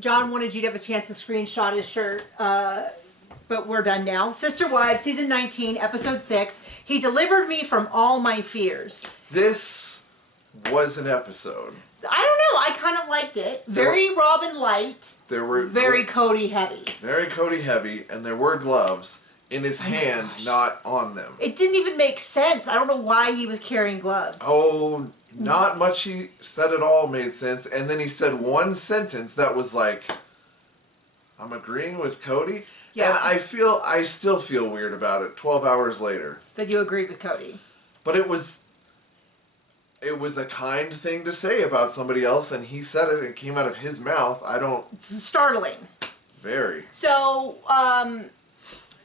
John wanted you to have a chance to screenshot his shirt, but we're done now. Sister Wives, season 19, episode 6. He delivered me from all my fears. This was an episode. I don't know. I kind of liked it. Very Robin light. There were very Cody heavy. Very Cody heavy, and there were gloves in his hand, not on them. It didn't even make sense. I don't know why he was carrying gloves. Oh, not much he said at all made sense. And then he said one sentence that was like, I'm agreeing with Cody. Yeah. And I still feel weird about it 12 hours later. That you agreed with Cody. But it was a kind thing to say about somebody else, and he said it, it came out of his mouth. It's startling. Very. So,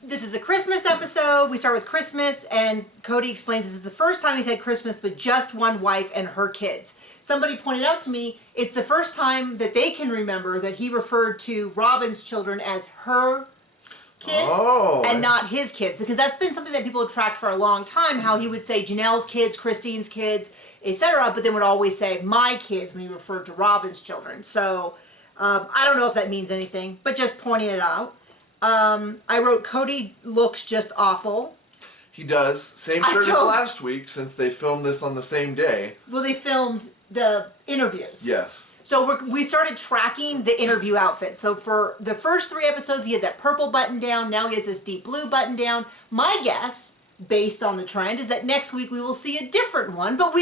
this is the Christmas episode. We start with Christmas, and Cody explains this is the first time he's had Christmas with just one wife and her kids. Somebody pointed out to me, it's the first time that they can remember that he referred to Robin's children as her kids and not his kids, because that's been something that people have tracked for a long time, how he would say Janelle's kids, Christine's kids, etc., but then would always say my kids when he referred to Robin's children. So I don't know if that means anything, but just pointing it out. I wrote Cody looks just awful. He does. Same shirt as last week, since they filmed this on the same day. Well, they filmed the interviews. Yes. So we started tracking the interview outfits. So for the first 3 episodes, he had that purple button down. Now he has this deep blue button down. My guess, based on the trend, is that next week we will see a different one. But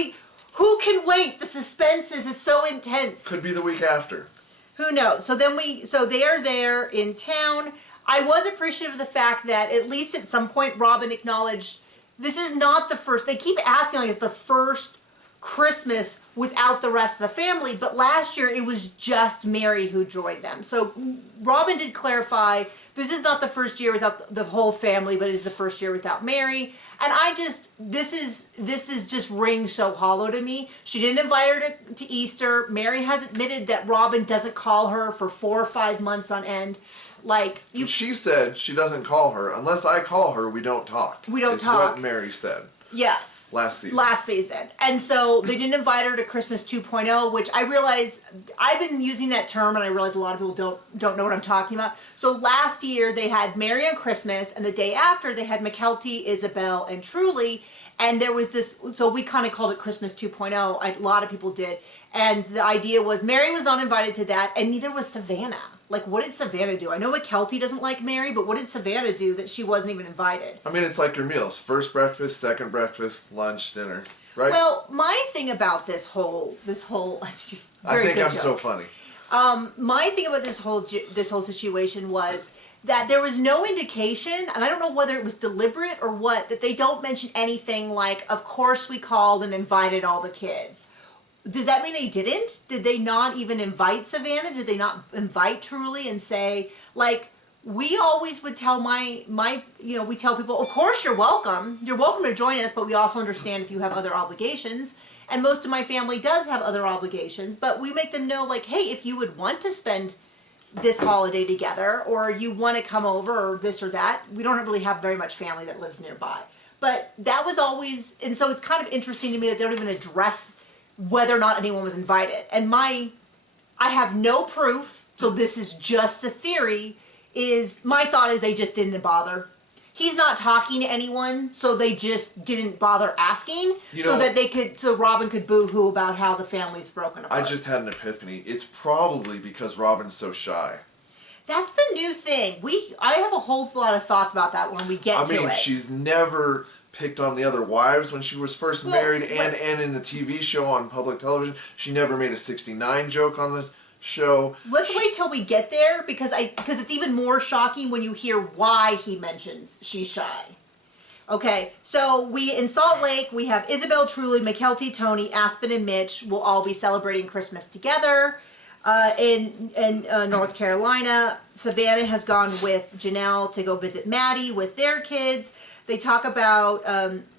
who can wait? The suspense is so intense. Could be the week after. Who knows? So they are there in town. I was appreciative of the fact that at least at some point Robin acknowledged this is not the first. They keep asking like it's the first Christmas without the rest of the family, but last year it was just Mary who joined them. So Robin did clarify this is not the first year without the whole family, but it is the first year without Mary. And this is just rings so hollow to me. She didn't invite her to Easter. Mary has admitted that Robin doesn't call her for 4 or 5 months on end. She said she doesn't call her. Unless I call her, we don't talk. We don't talk. That's what Mary said. Yes. Last season. Last season. And so they didn't invite her to Christmas 2.0, which I realize, I've been using that term and I realize a lot of people don't know what I'm talking about. So last year they had Mary on Christmas, and the day after they had McKelty, Isabelle, and Truly. And there was this, so we kind of called it Christmas 2.0. A lot of people did. And the idea was Mary was not invited to that, and neither was Savannah. Like, what did Savannah do? I know McKelty doesn't like Mary, but what did Savannah do that she wasn't even invited? I mean, it's like your meals. First breakfast, second breakfast, lunch, dinner, right? Well, my thing about this whole, I think I'm so funny. My thing about this whole situation was that there was no indication, and I don't know whether it was deliberate or what, that they don't mention anything like, of course we called and invited all the kids. Does that mean they didn't? Did they not even invite Savannah? Did they not invite Truly and say, like, we always would tell we tell people, of course you're welcome. You're welcome to join us, but we also understand if you have other obligations. And most of my family does have other obligations, but we make them know, like, hey, if you would want to spend this holiday together, or you want to come over, or this or that. We don't really have very much family that lives nearby. But that was always, and so it's kind of interesting to me that they don't even address whether or not anyone was invited. And I have no proof, so this is just a theory, my thought is they just didn't bother. He's not talking to anyone, so they just didn't bother asking, so Robin could boo-hoo about how the family's broken apart. I just had an epiphany. It's probably because Robin's so shy. That's the new thing. I have a whole lot of thoughts about that when we get to it. I mean, she's never picked on the other wives when she was first married, and in the TV show on public television. She never made a 69 joke on the show. Let's wait till we get there, because it's even more shocking when you hear why he mentions she's shy. Okay, so in Salt Lake, we have Isabelle, Truly, McKelty, Tony, Aspen, and Mitch will all be celebrating Christmas together. In North Carolina, Savannah has gone with Janelle to go visit Maddie with their kids. They talk about,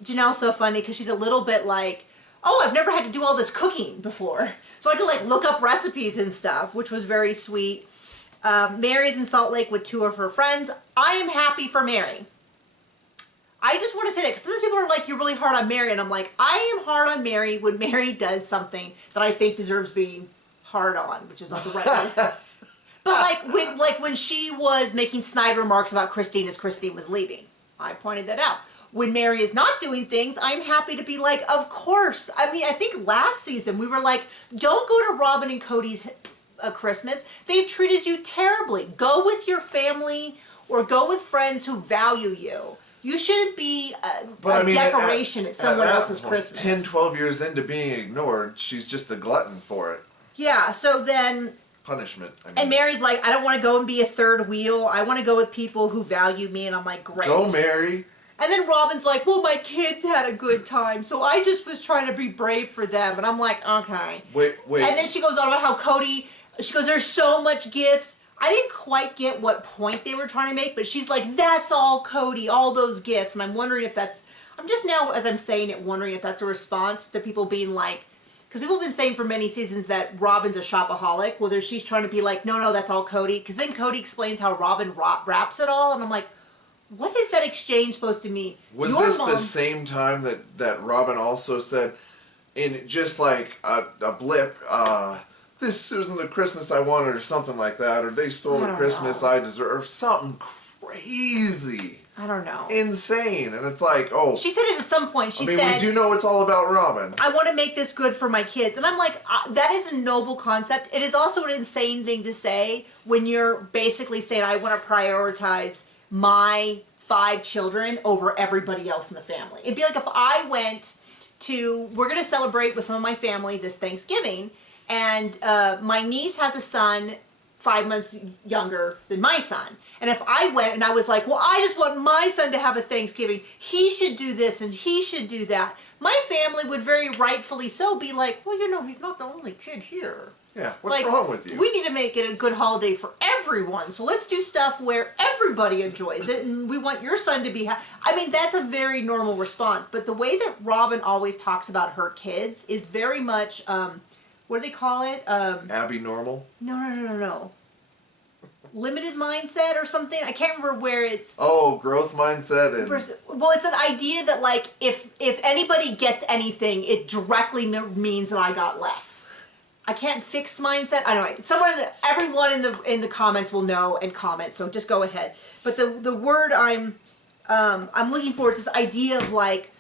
Janelle's so funny because she's a little bit like, oh, I've never had to do all this cooking before. So I had to like look up recipes and stuff, which was very sweet. Mary's in Salt Lake with 2 of her friends. I am happy for Mary. I just want to say that because sometimes people are like, you're really hard on Mary. And I'm like, I am hard on Mary when Mary does something that I think deserves being hard on, which is on the right way. But when she was making snide remarks about Christine as Christine was leaving, I pointed that out. When Mary is not doing things, I'm happy to be like, of course. I mean, I think last season we were like, don't go to Robin and Cody's Christmas. They've treated you terribly. Go with your family or go with friends who value you. You shouldn't be a decoration at someone else's Christmas. 10, 12 years into being ignored, she's just a glutton for it. Yeah, so then... Punishment. I mean. And Mary's like, I don't want to go and be a third wheel. I want to go with people who value me. And I'm like, great. Go, Mary. And then Robin's like, well, my kids had a good time, so I just was trying to be brave for them. And I'm like, okay. Wait. And then she goes on about how Cody, she goes, there's so much gifts. I didn't quite get what point they were trying to make, but she's like, that's all Cody, all those gifts. And I'm wondering if that's, I'm just now, as I'm saying it, wondering if that's a response to people being like, because people have been saying for many seasons that Robin's a shopaholic, whether she's trying to be like, no, that's all Cody. Because then Cody explains how Robin wraps it all, and I'm like, what is that exchange supposed to mean? Was this the same time that Robin also said, in just like a blip, this isn't the Christmas I wanted or something like that, or they stole the Christmas I deserve, something crazy. I don't know. Insane. And it's like, oh. She said it at some point. She said, we do know it's all about Robin. I want to make this good for my kids. And I'm like, that is a noble concept. It is also an insane thing to say when you're basically saying, I want to prioritize my 5 children over everybody else in the family. It'd be like if I went to, we're going to celebrate with some of my family this Thanksgiving, and my niece has a son 5 months younger than my son. And if I went and I was like, well, I just want my son to have a Thanksgiving, he should do this and he should do that, my family would very rightfully so be like, well, he's not the only kid here. Yeah, what's wrong with you? We need to make it a good holiday for everyone. So let's do stuff where everybody enjoys it, and we want your son to be happy. I mean, that's a very normal response. But the way that Robin always talks about her kids is very much, what do they call it? Abby normal? No. Limited mindset or something. I can't remember where it's... Oh, growth mindset. Well, it's an idea that, like, if anybody gets anything, it directly means that I got less. I can't fixed mindset. I don't know. Everyone in the comments will know and comment. So just go ahead. But the word I'm looking for is this idea of like,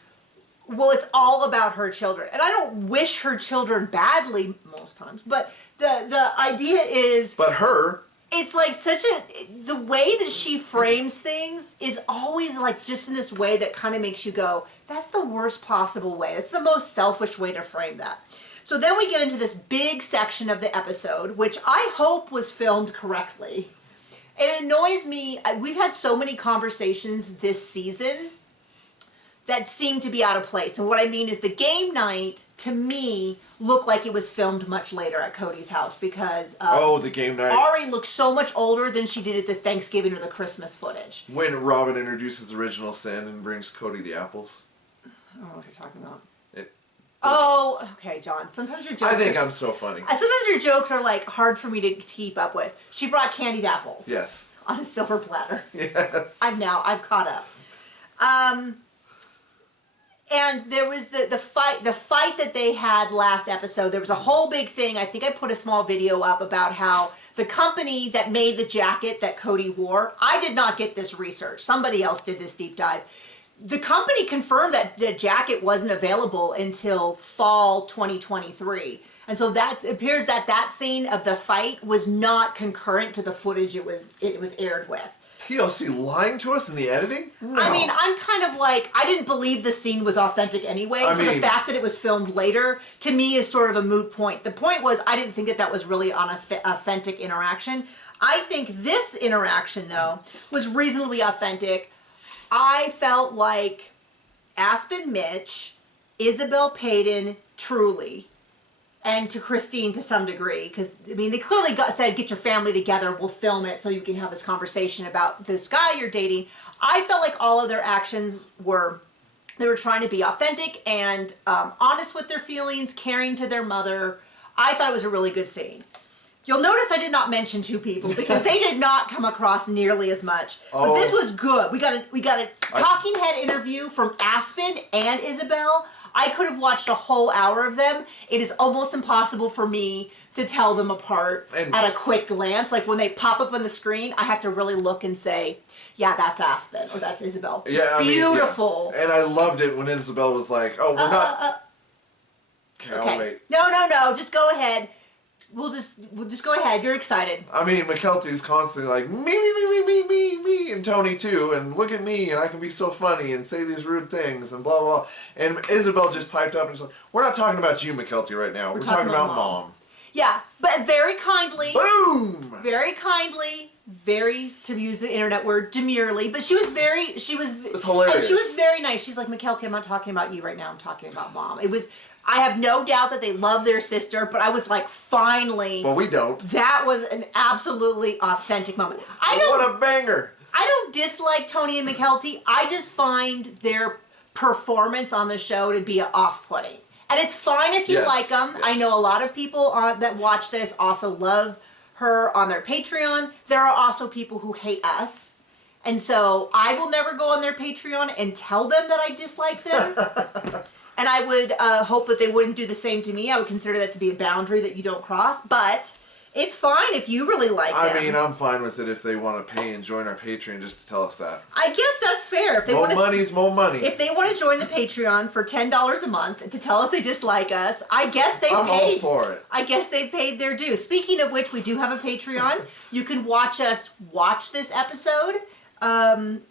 well, it's all about her children, and I don't wish her children badly most times. But the idea is. But her. It's like the way that she frames things is always like just in this way that kind of makes you go, that's the worst possible way. That's the most selfish way to frame that. So then we get into this big section of the episode, which I hope was filmed correctly. It annoys me. We've had so many conversations this season that seem to be out of place. And what I mean is the game night, to me, looked like it was filmed much later at Cody's house because the game night. Ari looked so much older than she did at the Thanksgiving or the Christmas footage. When Robin introduces original sin and brings Cody the apples. I don't know what you're talking about. Oh, okay, John. Sometimes your jokes. I think I'm so funny. Sometimes your jokes are like hard for me to keep up with. She brought candied apples. Yes. On a silver platter. Yes. I've caught up. And there was the fight that they had last episode. There was a whole big thing. I think I put a small video up about how the company that made the jacket that Cody wore. I did not get this research. Somebody else did this deep dive. The company confirmed that the jacket wasn't available until fall 2023. And so it appears that scene of the fight was not concurrent to the footage it was aired with. TLC lying to us in the editing? No. I mean, I'm kind of like, I didn't believe the scene was authentic anyway, the fact that it was filmed later, to me, is sort of a moot point. The point was, I didn't think that was really an authentic interaction. I think this interaction, though, was reasonably authentic. I felt like Aspen Mitch, Isabelle Payton, Truly, and to Christine to some degree, because, I mean, they clearly said, get your family together, we'll film it so you can have this conversation about this guy you're dating. I felt like all of their actions they were trying to be authentic and honest with their feelings, caring to their mother. I thought it was a really good scene. You'll notice I did not mention 2 people because they did not come across nearly as much. But this was good. We got a talking head interview from Aspen and Isabelle. I could have watched a whole hour of them. It is almost impossible for me to tell them apart at a quick glance. Like when they pop up on the screen, I have to really look and say, yeah, that's Aspen or that's Isabelle. Yeah, Beautiful. And I loved it when Isabelle was like, "Oh, we're not." Okay, I'll wait. No. Just go ahead. We'll just go ahead. You're excited. I mean, McKelty's constantly like, me, and Tony too, and look at me, and I can be so funny and say these rude things, and blah, blah, blah. And Isabelle just piped up and she's like, we're not talking about you, McKelty, right now. We're talking about Mom. Yeah, but very kindly. Boom! Very kindly, to use the internet word, demurely, but she was hilarious. And she was very nice. She's like, McKelty, I'm not talking about you right now. I'm talking about Mom. I have no doubt that they love their sister, but I was like, finally. Well, we don't. That was an absolutely authentic moment. What a banger. I don't dislike Tony and McKelty. I just find their performance on the show to be off-putting. And it's fine if you like them. Yes. I know a lot of people that watch this also love her on their Patreon. There are also people who hate us. And so I will never go on their Patreon and tell them that I dislike them. And I would hope that they wouldn't do the same to me. I would consider that to be a boundary that you don't cross. But it's fine if you really like them. I mean, I'm fine with it if they want to pay and join our Patreon just to tell us that. I guess that's fair. If they more money's more money. If they want to join the Patreon for $10 a month to tell us they dislike us, I guess they paid. I'm all for it. I guess they paid their due. Speaking of which, we do have a Patreon. You can watch us watch this episode. And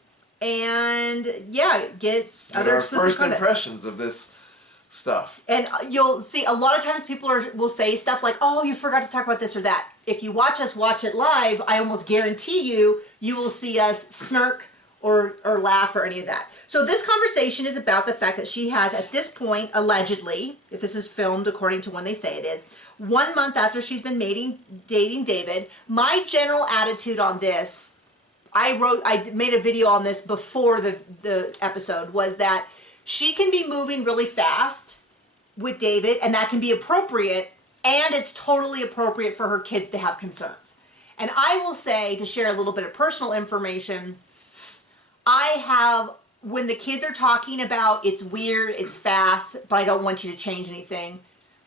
yeah, get other our first impressions of this stuff. And you'll see a lot of times people will say stuff like, oh, you forgot to talk about this or that. If you watch us watch it live, I almost guarantee you will see us smirk or laugh or any of that. So this conversation is about the fact that she has, at this point, allegedly, if this is filmed according to when they say it is, 1 month after she's been dating David. My general attitude on this, I made a video on this before the episode, was that she can be moving really fast with David, and that can be appropriate, and it's totally appropriate for her kids to have concerns. And I will say, to share a little bit of personal information, when the kids are talking about it's weird, it's fast, but I don't want you to change anything,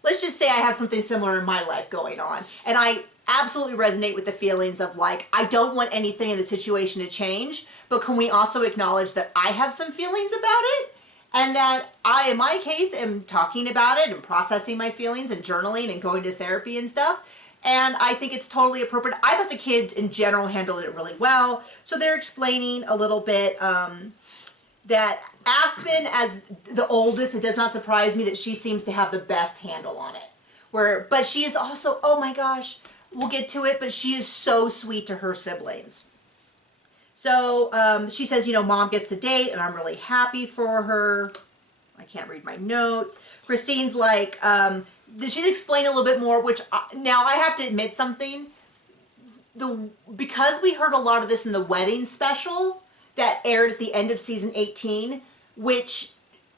let's just say I have something similar in my life going on. And I absolutely resonate with the feelings of like, I don't want anything in the situation to change, but can we also acknowledge that I have some feelings about it? And that I, in my case, am talking about it and processing my feelings and journaling and going to therapy and stuff. And I think it's totally appropriate. I thought the kids in general handled it really well. So they're explaining a little bit that Aspen, as the oldest, it does not surprise me that she seems to have the best handle on it. But she is also, oh my gosh, we'll get to it, but she is so sweet to her siblings. So she says, Mom gets to date, and I'm really happy for her. I can't read my notes. Christine's like, she's explained a little bit more, which now I have to admit something. Because we heard a lot of this in the wedding special that aired at the end of season 18, which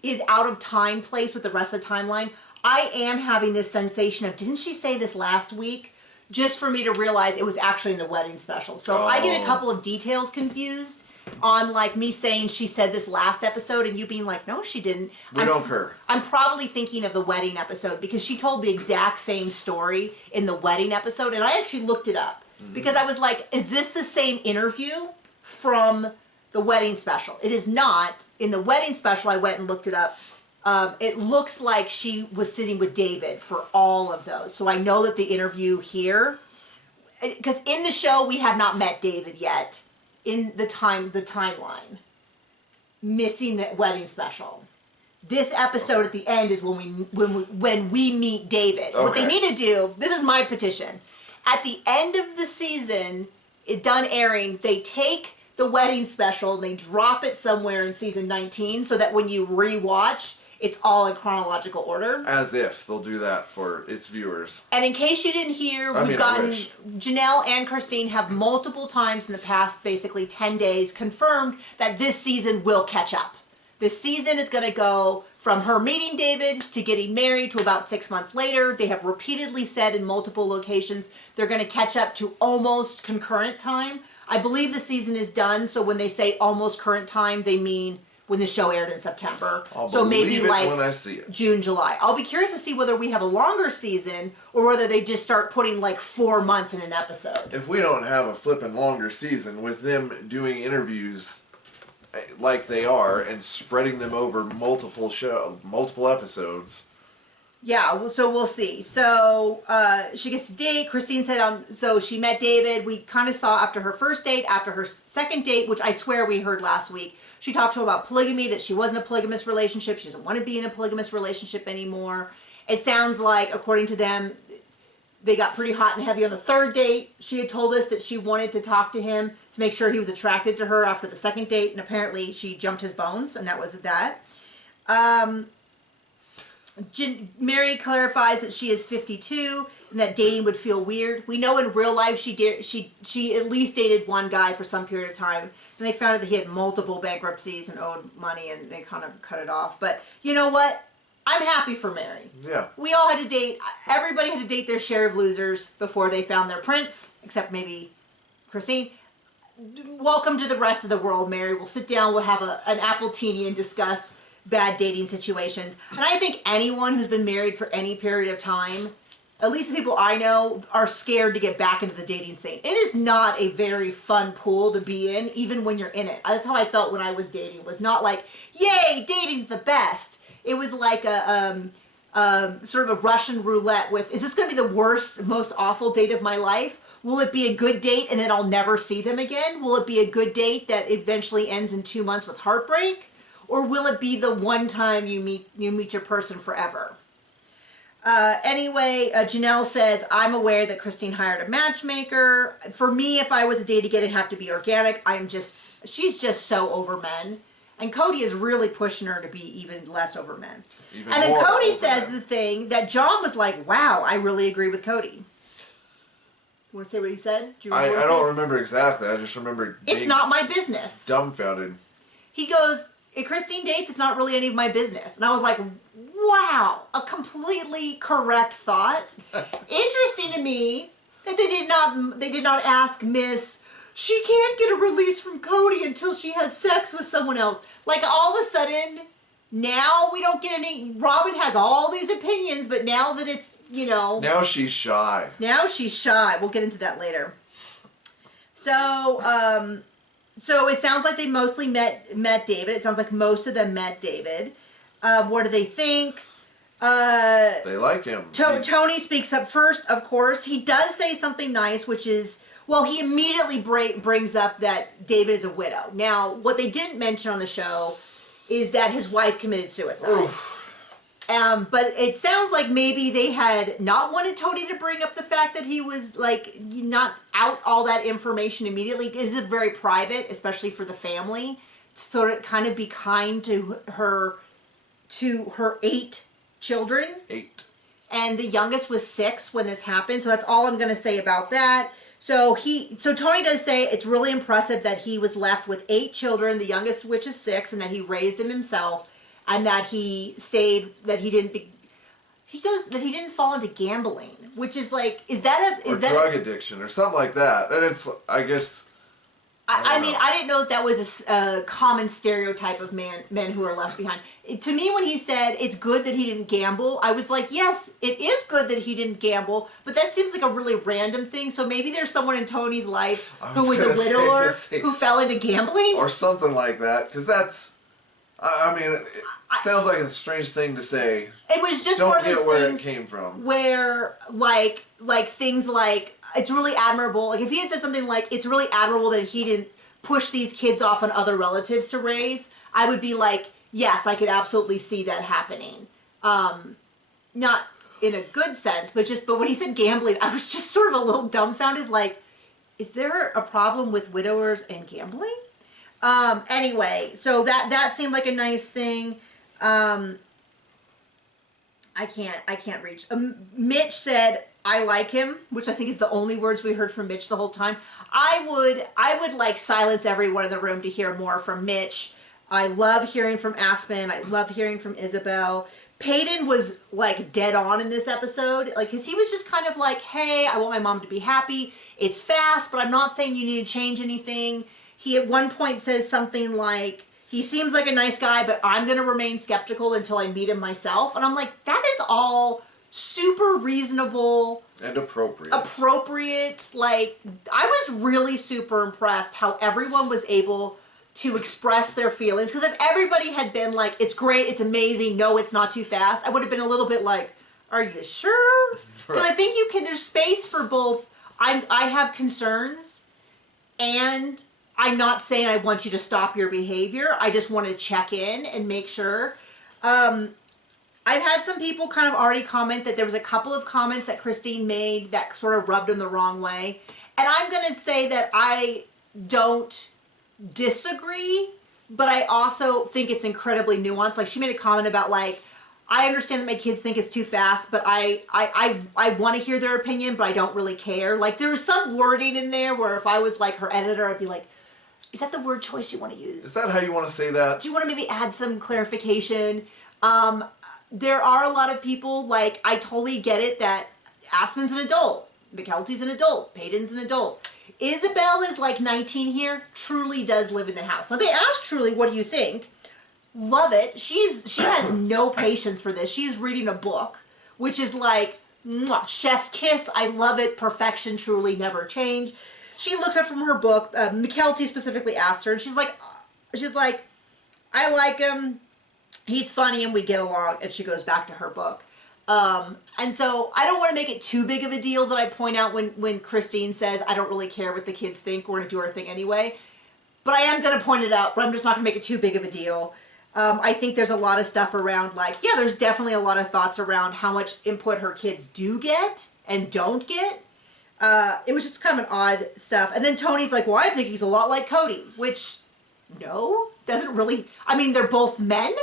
is out of time place with the rest of the timeline, I am having this sensation of, didn't she say this last week? Just for me to realize it was actually in the wedding special. So I get a couple of details confused on like me saying she said this last episode and you being like, no, she didn't. We don't care. I'm probably thinking of the wedding episode because she told the exact same story in the wedding episode, and I actually looked it up because I was like, is this the same interview from the wedding special? It is not. In the wedding special, I went and looked it up. It looks like she was sitting with David for all of those. So I know that the interview here, because in the show we have not met David yet in the timeline, missing the wedding special. This episode at the end is when we meet David. Okay. What they need to do, this is my petition. At the end of the season, it done airing, they take the wedding special and they drop it somewhere in season 19 so that when you rewatch, it's all in chronological order. As if they'll do that for its viewers. And in case you didn't hear, Janelle and Christine have multiple times in the past, basically 10 days, confirmed that this season will catch up. This season is going to go from her meeting David to getting married to about 6 months later. They have repeatedly said in multiple locations they're going to catch up to almost concurrent time. I believe the season is done, so when they say almost current time, they mean when the show aired in September. I'll so maybe believe it like when I see it. June, July. I'll be curious to see whether we have a longer season or whether they just start putting like 4 months in an episode. If we don't have a flippin' longer season with them doing interviews like they are and spreading them over multiple episodes. Yeah, well, so we'll see. So she gets to date. Christine said so she met David. We kind of saw after her first date, after her second date, which I swear we heard last week, she talked to him about polygamy, that she wasn't a polygamous relationship. She doesn't want to be in a polygamous relationship anymore. It sounds like, according to them, they got pretty hot and heavy on the third date. She had told us that she wanted to talk to him to make sure he was attracted to her after the second date, and apparently she jumped his bones, and that was that. Mary clarifies that she is 52 and that dating would feel weird. We know in real life she at least dated one guy for some period of time, and they found out that he had multiple bankruptcies and owed money, and they kind of cut it off. But you know what? I'm happy for Mary. Yeah. We all had to date. Everybody had to date their share of losers before they found their prince, except maybe Christine. Welcome to the rest of the world, Mary. We'll sit down. We'll have an appletini and discuss bad dating situations. And I think anyone who's been married for any period of time, at least the people I know, are scared to get back into the dating scene. It is not a very fun pool to be in, even when you're in it. That's how I felt when I was dating. It was not like, yay, dating's the best. It was like a sort of a Russian roulette with, is this going to be the worst, most awful date of my life? Will it be a good date and then I'll never see them again? Will it be a good date that eventually ends in 2 months with heartbreak? Or will it be the one time you meet your person forever? Anyway, Janelle says, I'm aware that Christine hired a matchmaker. For me, if I was a date again, it'd have to be organic. She's just so over men. And Cody is really pushing her to be even less over men. And then Cody says the thing that John was like, wow, I really agree with Cody. You want to say what he said? Do you I don't remember exactly. I just remember it's not my business. Dumbfounded. He goes, if Christine dates, it's not really any of my business. And I was like, wow, a completely correct thought. Interesting to me that they did not ask Miss, she can't get a release from Cody until she has sex with someone else. Like all of a sudden, now we don't get any, Robin has all these opinions, but now that it's, Now she's shy. Now she's shy. We'll get into that later. So it sounds like they mostly met David. It sounds like most of them met David. What do they think? They like him. Tony speaks up first, of course. He does say something nice, which is, he immediately brings up that David is a widow. Now, what they didn't mention on the show is that his wife committed suicide. Oof. But it sounds like maybe they had not wanted Tony to bring up the fact that he was like not out all that information immediately. This is very private, especially for the family, to sort of kind of be kind to her 8 children. 8. And the youngest was 6 when this happened. So that's all I'm going to say about that. So Tony does say it's really impressive that he was left with 8 children, the youngest which is 6, and that he raised them himself. And that he stayed, that he didn't fall into gambling, which is like, is that drug addiction or something like that? And it's, I guess. I mean, I didn't know that was a common stereotype of men who are left behind. To me, when he said it's good that he didn't gamble, I was like, yes, it is good that he didn't gamble, but that seems like a really random thing. So maybe there's someone in Tony's life who was a widower who fell into gambling, or something like that, because that's. I mean, it sounds like a strange thing to say. It was just Don't one of those get where things it came from. Where, like things like, it's really admirable. Like, if he had said something like, it's really admirable that he didn't push these kids off on other relatives to raise, I would be like, yes, I could absolutely see that happening. Not in a good sense, but when he said gambling, I was just sort of a little dumbfounded, like, is there a problem with widowers and gambling? Anyway, so that seemed like a nice thing. I can't reach. Mitch said, I like him, which I think is the only words we heard from Mitch the whole time. I would like silence everyone in the room to hear more from Mitch. I love hearing from Aspen. I love hearing from Isabelle. Peyton was like dead on in this episode, like, cause he was just kind of like, hey, I want my mom to be happy. It's fast, but I'm not saying you need to change anything. He at one point says something like, He seems like a nice guy, but I'm going to remain skeptical until I meet him myself. And I'm like, that is all super reasonable. And appropriate. Like, I was really super impressed how everyone was able to express their feelings. Because if everybody had been like, it's great, it's amazing, no, it's not too fast, I would have been a little bit like, are you sure? Because I think there's space for both. I have concerns, and I'm not saying I want you to stop your behavior. I just want to check in and make sure. I've had some people kind of already comment that there was a couple of comments that Christine made that sort of rubbed them the wrong way. And I'm going to say that I don't disagree, but I also think it's incredibly nuanced. Like, she made a comment about, like, I understand that my kids think it's too fast, but I want to hear their opinion, but I don't really care. Like, there was some wording in there where if I was, like, her editor, I'd be like, is that the word choice you want to use? Is that how you want to say that? Do you want to maybe add some clarification? There are a lot of people, like, I totally get it that Aspen's an adult, McKelty's an adult, Peyton's an adult. Isabelle is like 19 here, Truly does live in the house. So they asked Truly, what do you think? Love it. She has no patience for this. She's reading a book, which is like, mwah, chef's kiss. I love it. Perfection, Truly, never change. She looks up from her book. McKelty specifically asked her, and she's like, I like him. He's funny, and we get along. And she goes back to her book. And so I don't want to make it too big of a deal that I point out when Christine says, I don't really care what the kids think. We're going to do our thing anyway. But I am going to point it out, but I'm just not going to make it too big of a deal. I think there's a lot of stuff around, like, yeah, there's definitely a lot of thoughts around how much input her kids do get and don't get. It was just kind of an odd stuff. And then Tony's like, well, I think he's a lot like Cody, which, no, doesn't really, I mean, they're both men.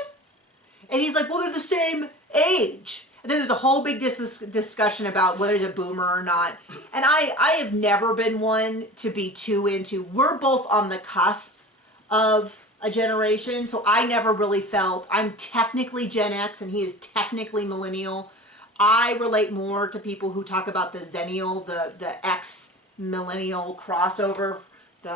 And he's like, well, they're the same age. And then there's a whole big discussion about whether he's a boomer or not. And I have never been one to be too into, we're both on the cusps of a generation, so I never really felt, I'm technically Gen X and he is technically millennial. I relate more to people who talk about the Zennial, the X-millennial crossover, the,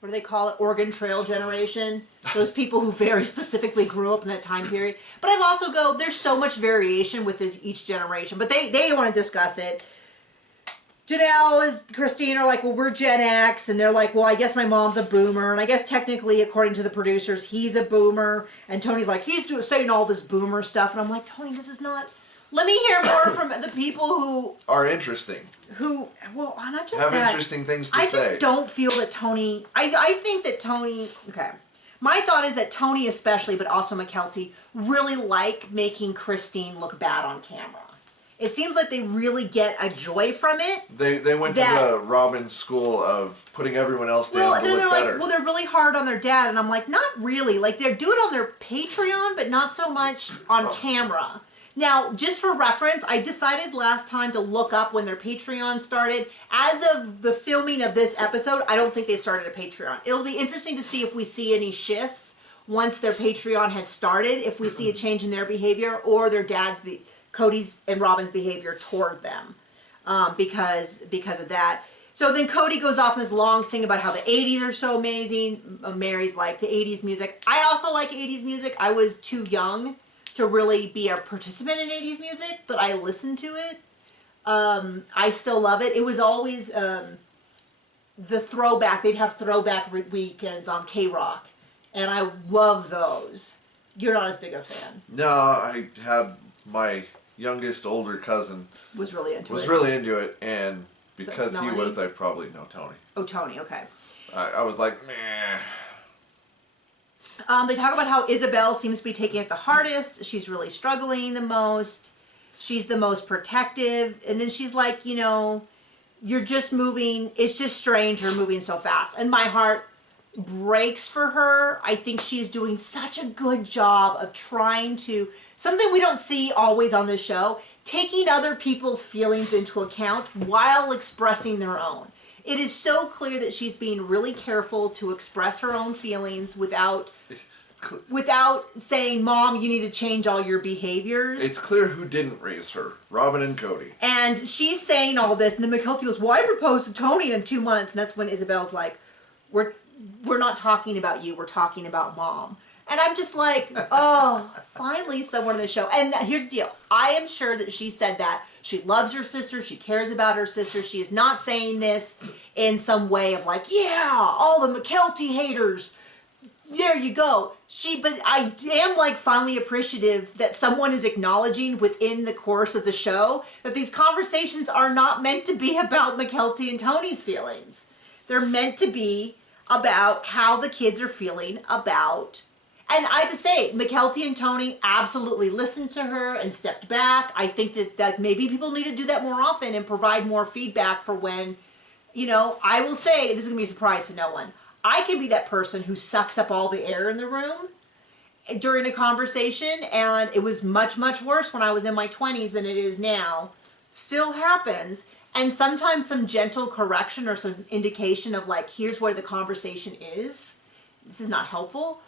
what do they call it, Oregon Trail generation. Those people who very specifically grew up in that time period. But I've also go, there's so much variation with each generation, but they want to discuss it. Janelle and Christine are like, well, we're Gen X, and they're like, well, I guess my mom's a boomer, and I guess technically, according to the producers, he's a boomer, and Tony's like, he's saying all this boomer stuff, and I'm like, Tony, this is not, let me hear more from the people who are interesting. Well, not just have that. Interesting things to say. I just don't feel that Tony, I think that Tony, okay, my thought is that Tony especially, but also McKelty, really like making Christine look bad on camera. It seems like they really get a joy from it. They went to the Robin school of putting everyone else down to look better. Like, well, they're really hard on their dad, and I'm like, not really. Like, they do it on their Patreon, but not so much on camera. Now, just for reference, I decided last time to look up when their Patreon started. As of the filming of this episode, I don't think they've started a Patreon. It'll be interesting to see if we see any shifts once their Patreon had started, if we see a change in their behavior or their dad's Cody's and Robin's behavior toward them, because of that. So then Cody goes off in this long thing about how the 80s are so amazing. Mary's like, the 80s music. I also like 80s music. I was too young to really be a participant in 80s music, but I listened to it. I still love it. It was always the throwback. They'd have throwback weekends on K-Rock, and I love those. You're not as big a fan. No, I had my youngest older cousin was really into it, and because he was, I probably know Tony. Oh, Tony, okay. I was like, meh. They talk about how Isabelle seems to be taking it the hardest. She's really struggling the most. She's the most protective. And then she's like, you know, you're just moving. It's just strange you're moving so fast. And my heart breaks for her. I think she's doing such a good job of trying to, something we don't see always on this show, taking other people's feelings into account while expressing their own. It is so clear that she's being really careful to express her own feelings without saying, Mom, you need to change all your behaviors. It's clear who didn't raise her, Robin and Cody. And she's saying all this, and then McKelty goes, well, I proposed to Tony in 2 months, and that's when Isabelle's like, we're not talking about you, we're talking about mom. And I'm just like, oh, finally someone on the show. And here's the deal. I am sure that she said that. She loves her sister. She cares about her sister. She is not saying this in some way of like, yeah, all the McKelty haters. There you go. But I am like finally appreciative that someone is acknowledging within the course of the show that these conversations are not meant to be about McKelty and Tony's feelings. They're meant to be about how the kids are feeling about. And I have to say, McKelty and Tony absolutely listened to her and stepped back. I think that maybe people need to do that more often and provide more feedback for when, I will say, this is going to be a surprise to no one. I can be that person who sucks up all the air in the room during a conversation, and it was much, much worse when I was in my 20s than it is now. Still happens. And sometimes some gentle correction or some indication of like, here's where the conversation is. This is not helpful.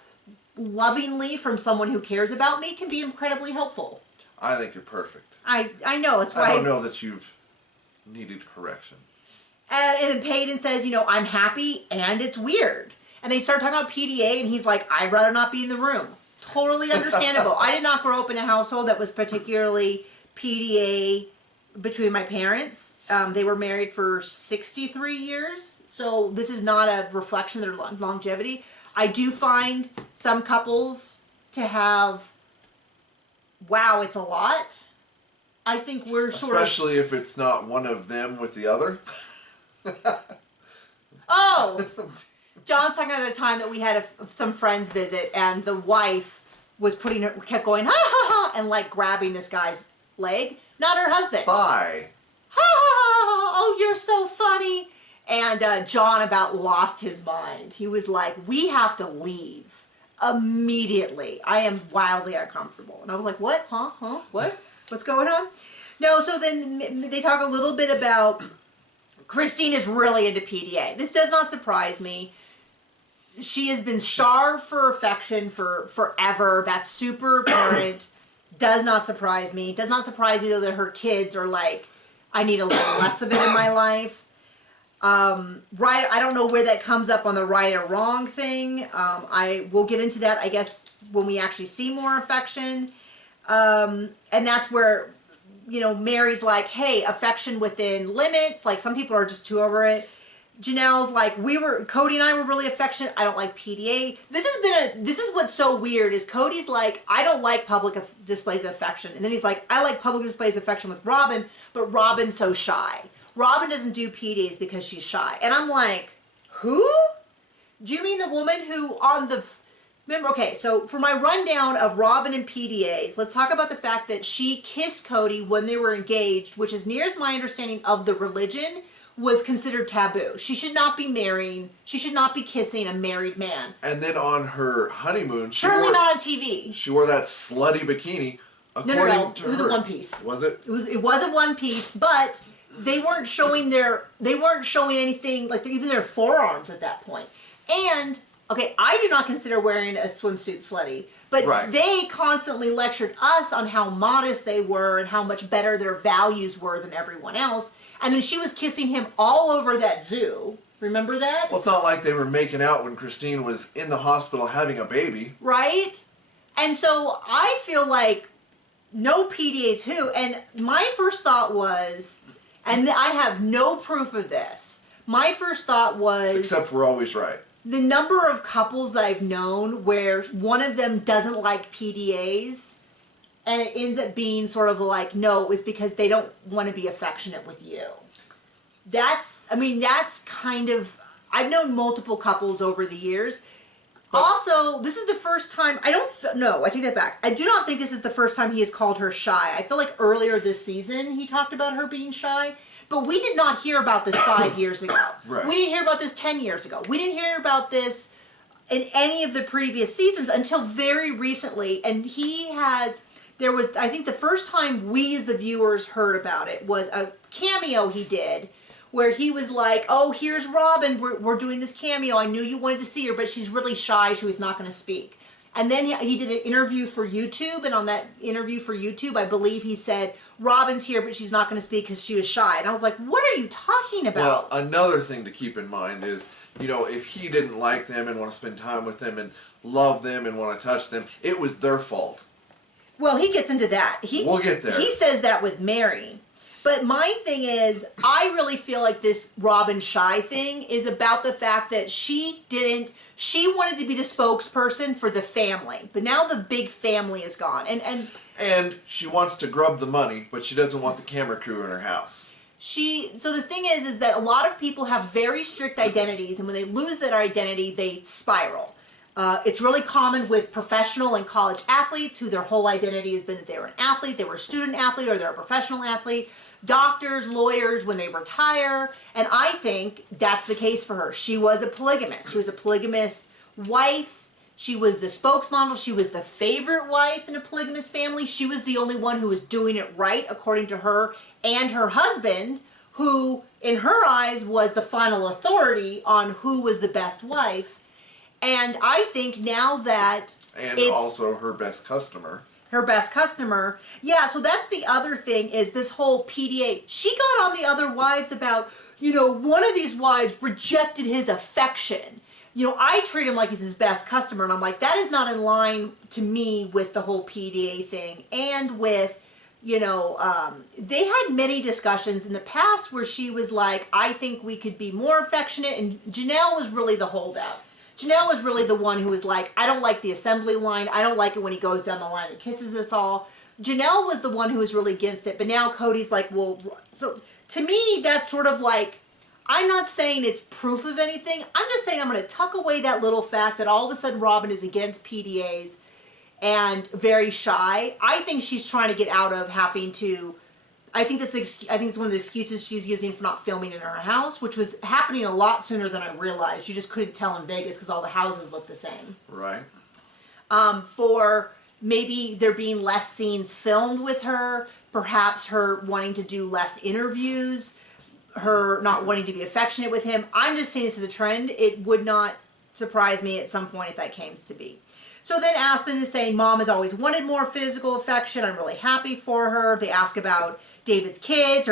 Lovingly from someone who cares about me can be incredibly helpful. I think you're perfect. I know, that's why. I don't know that you've needed correction. And then Peyton says, I'm happy and it's weird. And they start talking about PDA and he's like, I'd rather not be in the room. Totally understandable. I did not grow up in a household that was particularly PDA between my parents. They were married for 63 years. So this is not a reflection of their longevity. I do find some couples to have, wow, it's a lot. I think we're sort of... Especially if it's not one of them with the other. Oh! John's talking about a time that we had some friends visit and the wife was kept going, ha ha ha, and like grabbing this guy's leg. Not her husband. Thigh. Ha ha ha, oh, you're so funny. And John about lost his mind. He was like, we have to leave immediately. I am wildly uncomfortable. And I was like, what? Huh? What? What's going on? No, so then they talk a little bit about Christine is really into PDA. This does not surprise me. She has been starved for affection for forever. That's super apparent. Does not surprise me. Does not surprise me though that her kids are like, I need a little less of it in my life. Right, I don't know where that comes up on the right or wrong thing. I will get into that, I guess, when we actually see more affection. And that's where, Mary's like, hey, affection within limits. Like, some people are just too over it. Janelle's like, Cody and I were really affectionate. I don't like PDA. This is what's so weird is Cody's like, I don't like public displays of affection. And then he's like, I like public displays of affection with Robin, but Robin's so shy. Robin doesn't do PDAs because she's shy. And I'm like, who? Do you mean the woman who remember, okay, so for my rundown of Robin and PDAs, let's talk about the fact that she kissed Cody when they were engaged, which is near as my understanding of the religion, was considered taboo. She should not be marrying, she should not be kissing a married man. And then on her honeymoon, certainly not on TV. She wore that slutty bikini. No. It was a one piece. Was it? It was a one piece, but they weren't showing anything, like even their forearms at that point. And, okay, I do not consider wearing a swimsuit slutty, but right. They constantly lectured us on how modest they were and how much better their values were than everyone else. And then she was kissing him all over that zoo. Remember that? Well, it's not like they were making out when Christine was in the hospital having a baby. Right? And so I feel like no PDAs who. And my first thought was, and I have no proof of this, my first thought was... Except we're always right. The number of couples I've known where one of them doesn't like PDAs and it ends up being sort of like, no, it was because they don't want to be affectionate with you. That's kind of... I've known multiple couples over the years. Also, this is the first time... I take that back. I do not think this is the first time he has called her shy. I feel like earlier this season he talked about her being shy. But we did not hear about this 5 years ago. Right. We didn't hear about this 10 years ago. We didn't hear about this in any of the previous seasons until very recently. And I think the first time we as the viewers heard about it was a cameo he did where he was like, oh, here's Robin, we're doing this cameo. I knew you wanted to see her, but she's really shy. She was not going to speak. And then he did an interview for YouTube, and on that interview for YouTube, I believe he said, Robin's here, but she's not going to speak because she was shy. And I was like, what are you talking about? Well, another thing to keep in mind is, you know, if he didn't like them and want to spend time with them and love them and want to touch them, it was their fault. Well, he gets into that. We'll get there. He says that with Mary. But my thing is, I really feel like this Robin shy thing is about the fact that she wanted to be the spokesperson for the family. But now the big family is gone. And she wants to grub the money, but she doesn't want the camera crew in her house. So the thing is that a lot of people have very strict identities, and when they lose that identity, they spiral. It's really common with professional and college athletes who their whole identity has been that they were an athlete, they were a student athlete, or they're a professional athlete. Doctors, lawyers, when they retire. And I think that's the case for her. She was a polygamist. She was a polygamous wife. She was the spokesmodel. She was the favorite wife in a polygamous family. She was the only one who was doing it right, according to her and her husband, who, in her eyes, was the final authority on who was the best wife. And I think now that also her best customer. Her best customer. Yeah, so that's the other thing is this whole PDA. She got on the other wives about, you know, one of these wives rejected his affection. You know, I treat him like he's his best customer. And I'm like, that is not in line to me with the whole PDA thing. And with, you know, they had many discussions in the past where she was like, I think we could be more affectionate. And Janelle was really the holdout. Janelle was really the one who was like, I don't like the assembly line. I don't like it when he goes down the line and kisses us all. Janelle was the one who was really against it. But now Cody's like, well, so to me, that's sort of like, I'm not saying it's proof of anything. I'm just saying I'm going to tuck away that little fact that all of a sudden Robin is against PDAs and very shy. I think she's trying to get out of having to, I think it's one of the excuses she's using for not filming in her house, which was happening a lot sooner than I realized. You just couldn't tell in Vegas because all the houses look the same. Right. For maybe there being less scenes filmed with her, perhaps her wanting to do less interviews, her not wanting to be affectionate with him. I'm just saying this is a trend. It would not surprise me at some point if that came to be. So then Aspen is saying, Mom has always wanted more physical affection. I'm really happy for her. They ask about David's kids.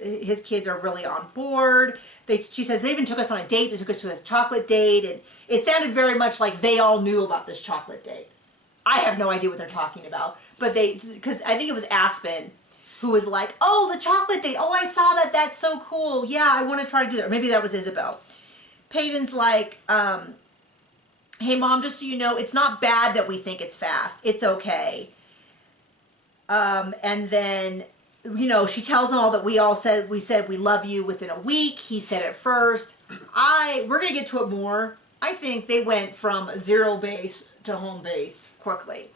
His kids are really on board. She says, they even took us on a date. They took us to a chocolate date. And it sounded very much like they all knew about this chocolate date. I have no idea what they're talking about. But because I think it was Aspen who was like, oh, the chocolate date. Oh, I saw that. That's so cool. Yeah, I want to try to do that. Or maybe that was Isabelle. Peyton's like, hey, Mom, just so you know, it's not bad that we think it's fast. It's okay. And then, you know, she tells them all that we said we love you within a week. He said it first. We're going to get to it more. I think they went from zero base to home base quickly.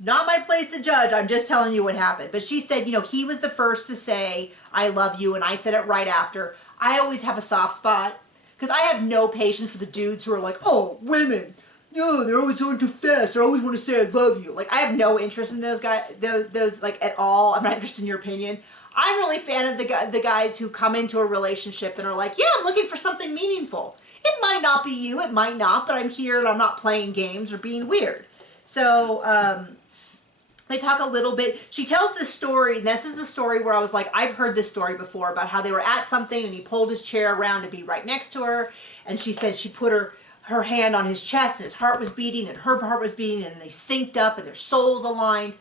Not my place to judge. I'm just telling you what happened. But she said, you know, he was the first to say, I love you. And I said it right after. I always have a soft spot. Because I have no patience for the dudes who are like, oh, women. No, they're always going too fast. They always want to say I love you. Like, I have no interest in those guys, those like, at all. I'm not interested in your opinion. I'm really a fan of the guys who come into a relationship and are like, yeah, I'm looking for something meaningful. It might not be you. It might not. But I'm here and I'm not playing games or being weird. So, they talk a little bit. She tells this story, and this is the story where I was like, I've heard this story before about how they were at something and he pulled his chair around to be right next to her. And she said she put her hand on his chest and his heart was beating and her heart was beating and they synced up and their souls aligned.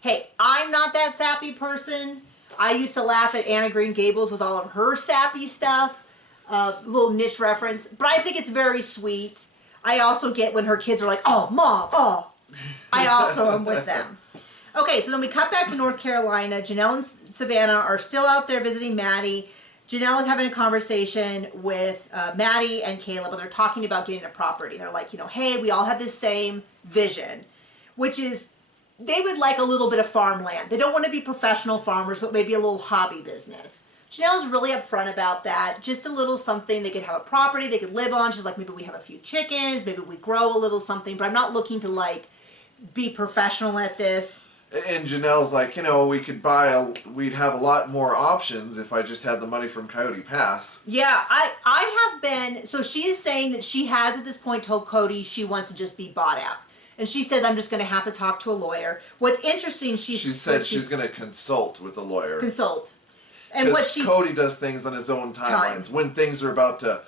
Hey, I'm not that sappy person. I used to laugh at Anna Green Gables with all of her sappy stuff. Little niche reference. But I think it's very sweet. I also get when her kids are like, oh, Mom, oh. I also am with them. Okay, so then we cut back to North Carolina. Janelle and Savannah are still out there visiting Maddie. Janelle is having a conversation with Maddie and Caleb, and they're talking about getting a property. They're like, you know, hey, we all have this same vision, which is they would like a little bit of farmland. They don't want to be professional farmers, but maybe a little hobby business. Janelle's really upfront about that. Just a little something. They could have a property they could live on. She's like, maybe we have a few chickens. Maybe we grow a little something, but I'm not looking to, like, be professional at this. And Janelle's like, you know, we'd have a lot more options if I just had the money from Coyote Pass. Yeah, I have been, so she is saying that she has at this point told Cody she wants to just be bought out. And she says, I'm just going to have to talk to a lawyer. What's interesting, she said she's going to consult with a lawyer. Consult. And what Cody does things on his own timelines. When things are about to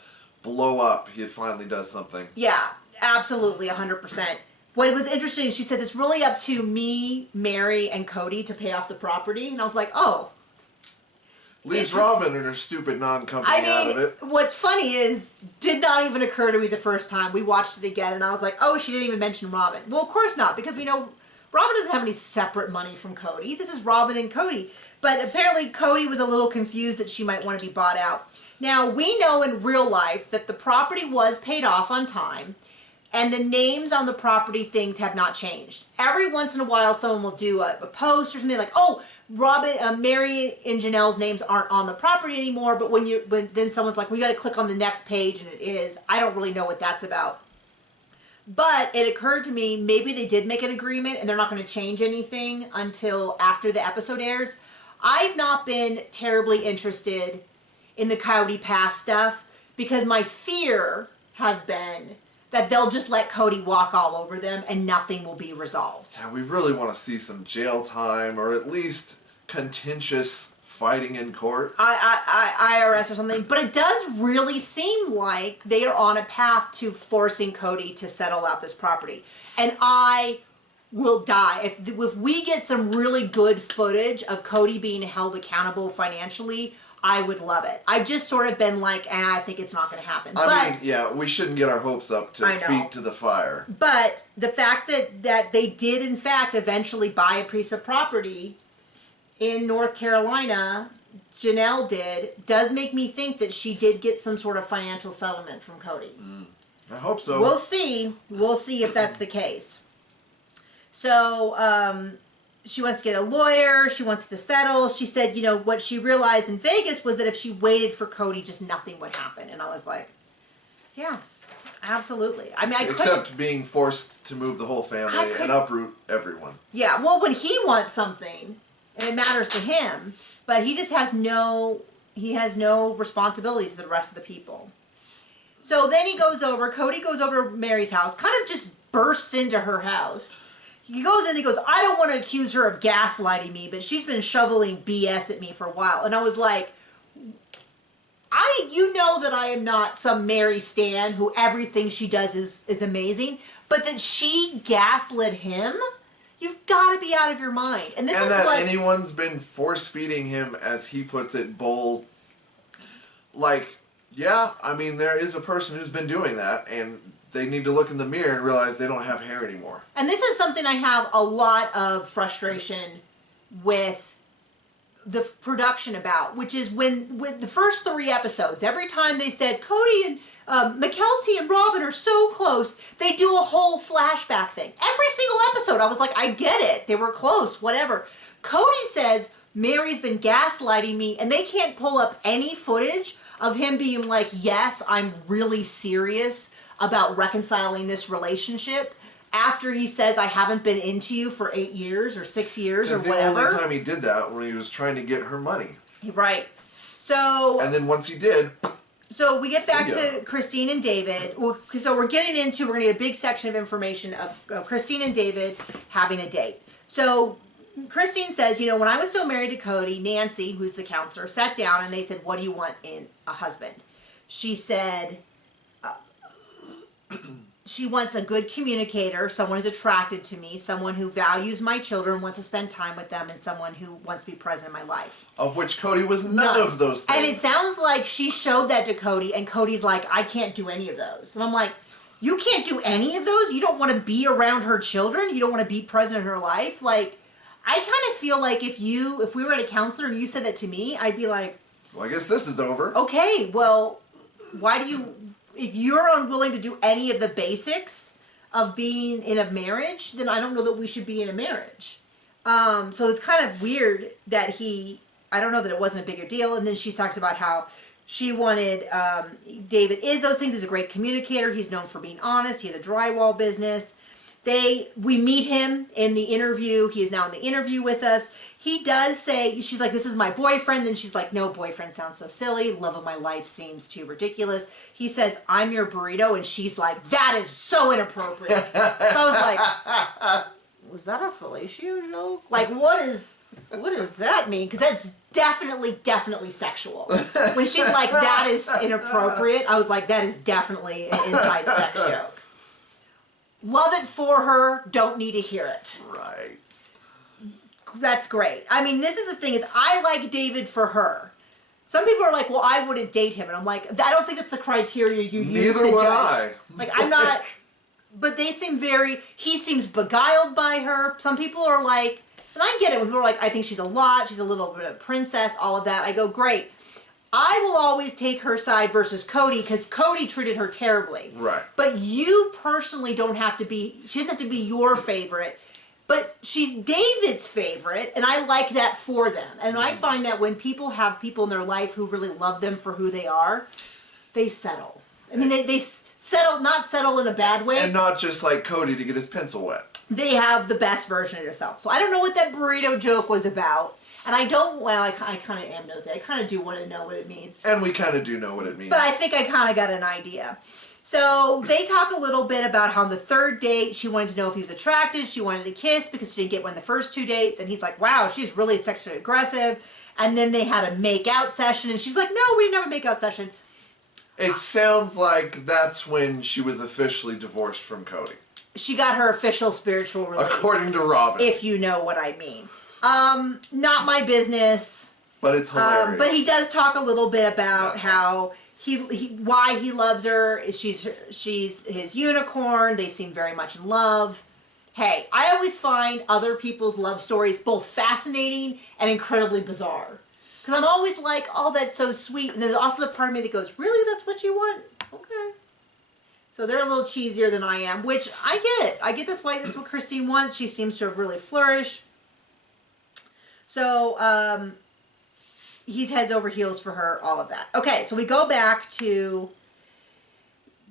blow up, he finally does something. Yeah, absolutely, 100%. What was interesting, she says, it's really up to me, Mary, and Cody to pay off the property. And I was like, oh. Leaves Robin and her stupid non-company out of it. What's funny is, did not even occur to me the first time. We watched it again, and I was like, oh, she didn't even mention Robin. Well, of course not, because we know Robin doesn't have any separate money from Cody. This is Robin and Cody. But apparently Cody was a little confused that she might want to be bought out. Now, we know in real life that the property was paid off on time, and the names on the property things have not changed. Every once in a while, someone will do a post or something like, oh, Mary and Janelle's names aren't on the property anymore, but then someone's like, we got to click on the next page, and it is. I don't really know what that's about. But it occurred to me, maybe they did make an agreement, and they're not going to change anything until after the episode airs. I've not been terribly interested in the Coyote Pass stuff, because my fear has been that they'll just let Cody walk all over them and nothing will be resolved. Yeah, we really want to see some jail time, or at least contentious fighting in court. IRS or something. But it does really seem like they are on a path to forcing Cody to settle out this property. And I will die. If we get some really good footage of Cody being held accountable financially, I would love it. I've just sort of been like, I think it's not going to happen. I mean, yeah, we shouldn't get our hopes up to feet to the fire. But the fact that they did, in fact, eventually buy a piece of property in North Carolina, Janelle did, does make me think that she did get some sort of financial settlement from Cody. I hope so. We'll see. We'll see if that's the case. So, she wants to get a lawyer. She wants to settle. She said, what she realized in Vegas was that if she waited for Cody, just nothing would happen. And I was like, yeah, absolutely. I mean, except being forced to move the whole family and uproot everyone. Yeah, well, when he wants something, and it matters to him, but he just has no responsibility to the rest of the people. So then Cody goes over to Mary's house, kind of just bursts into her house. He goes in and he goes, I don't want to accuse her of gaslighting me, but she's been shoveling BS at me for a while. And I was like, you know that I am not some Mary Stan who everything she does is amazing, but that she gaslit him? You've got to be out of your mind. And anyone's been force-feeding him, as he puts it, bold. Like, yeah, I mean, there is a person who's been doing that, and they need to look in the mirror and realize they don't have hair anymore. And this is something I have a lot of frustration with the production about, which is when the first 3 episodes, every time they said Cody and McKelty and Robin are so close, they do a whole flashback thing. Every single episode, I was like, I get it. They were close, whatever. Cody says, Mary's been gaslighting me, and they can't pull up any footage of him being like, yes, I'm really serious about reconciling this relationship, after he says, I haven't been into you for 8 years or 6 years or whatever. The only time he did that when he was trying to get her money. Right. So. And then once he did. So we get back to Christine and David. So we're going to get a big section of information of Christine and David having a date. So Christine says, when I was still married to Cody, Nancy, who's the counselor, sat down and they said, what do you want in a husband? She said, she wants a good communicator, someone who's attracted to me, someone who values my children, wants to spend time with them, and someone who wants to be present in my life. Of which Cody was none of those things. And it sounds like she showed that to Cody, and Cody's like, I can't do any of those. And I'm like, you can't do any of those? You don't want to be around her children? You don't want to be present in her life? Like, I kind of feel like if we were at a counselor and you said that to me, I'd be like, well, I guess this is over. Okay, well, if you're unwilling to do any of the basics of being in a marriage, then I don't know that we should be in a marriage. So it's kind of weird that I don't know that it wasn't a bigger deal. And then she talks about how she wanted, David is those things. He's a great communicator. He's known for being honest. He has a drywall business. We meet him in the interview. He is now in the interview with us. He does say, she's like, this is my boyfriend. Then she's like, no, boyfriend sounds so silly. Love of my life seems too ridiculous. He says, I'm your burrito. And she's like, that is so inappropriate. So I was like, was that a fellatio joke? Like, what does that mean? Because that's definitely sexual. When she's like, that is inappropriate, I was like, that is definitely an inside sex joke. Love it for her, don't need to hear it. Right. That's great. I mean, this is the thing, is I like David for her. Some people are like, well, I wouldn't date him. And I'm like, I don't think that's the criteria you use to judge. Neither would I. Like, I'm not, but they seem he seems beguiled by her. Some people are like, and I get it when people are like, I think she's a lot, she's a little bit of a princess, all of that. I go, great. I will always take her side versus Cody because Cody treated her terribly. Right. But you personally don't have to be, she doesn't have to be your favorite, but she's David's favorite, and I like that for them. And I find that when people have people in their life who really love them for who they are, they settle. I mean, they settle, not settle in a bad way. And not just like Cody to get his pencil wet. They have the best version of yourself. So I don't know what that burrito joke was about. And I don't, well, I kind of am nosy. I kind of do want to know what it means. And we kind of do know what it means. But I think I kind of got an idea. So they talk a little bit about how on the third date, she wanted to know if he was attracted. She wanted to kiss because she didn't get one the first 2 dates. And he's like, wow, she's really sexually aggressive. And then they had a make-out session. And she's like, no, we didn't have a make-out session. It sounds like that's when she was officially divorced from Cody. She got her official spiritual release. According to Robin. If you know what I mean. Not my business. But it's hilarious. But he does talk a little bit about how why he loves her. She's his unicorn. They seem very much in love. Hey, I always find other people's love stories both fascinating and incredibly bizarre. Because I'm always like, oh, that's so sweet. And there's also the part of me that goes, really? That's what you want? Okay. So they're a little cheesier than I am, which I get it. I get that's what Christine wants. She seems to have really flourished. So, he's heads over heels for her, all of that. Okay, so we go back to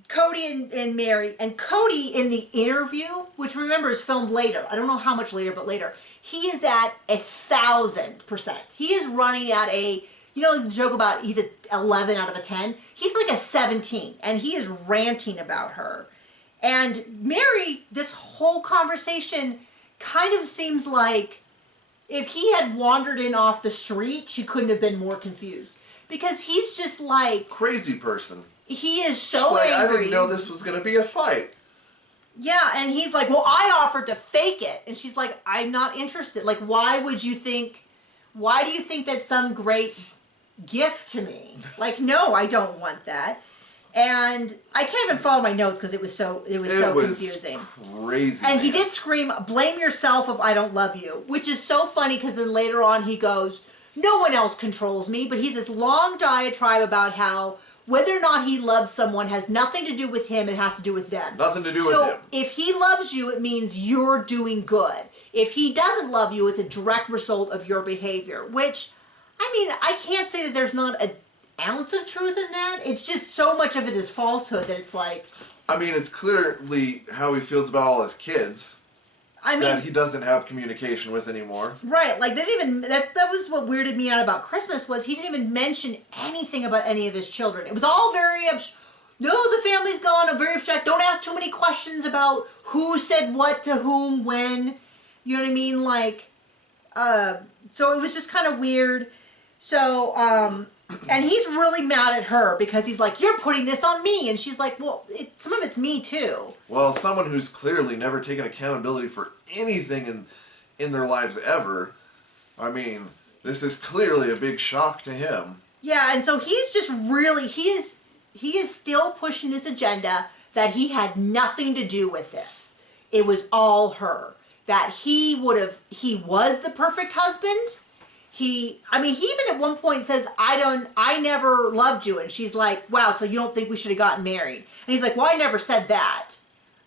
Cody and Mary. And Cody in the interview, which remember is filmed later. I don't know how much later, but later. He is at 1,000%. He is running at a, you know the joke about he's at 11 out of a 10? He's like a 17. And he is ranting about her. And Mary, this whole conversation kind of seems like if he had wandered in off the street, she couldn't have been more confused. Because he's just like... Crazy person. He is so like, angry. I didn't know this was going to be a fight. Yeah, and he's like, well, I offered to fake it. And she's like, I'm not interested. Like, why do you think that's some great gift to me? Like, no, I don't want that. And I can't even follow my notes because it was so confusing. Crazy. And he did scream, blame yourself if I don't love you, which is so funny because then later on he goes, no one else controls me, but he's this long diatribe about how whether or not he loves someone has nothing to do with him, it has to do with them. Nothing to do with him. So if he loves you, it means you're doing good. If he doesn't love you, it's a direct result of your behavior, which, I mean, I can't say that there's not an ounce of truth in that. It's just so much of it is falsehood that it's like... I mean, it's clearly how he feels about all his kids. I mean, that he doesn't have communication with anymore. Right, like they didn't even, that was what weirded me out about Christmas, was he didn't even mention anything about any of his children. It was all very, no, the family's gone, very abstract, don't ask too many questions about who said what to whom, when, you know what I mean, like, so it was just kind of weird. So, and he's really mad at her because he's like, you're putting this on me. And she's like, well, some of it's me too. Well, someone who's clearly never taken accountability for anything in their lives ever, I mean, this is clearly a big shock to him. Yeah, and so he's just really, he is still pushing this agenda that he had nothing to do with this. It was all her. That he was the perfect husband. He even at one point says, I never loved you. And she's like, wow, so you don't think we should have gotten married? And he's like, well, I never said that.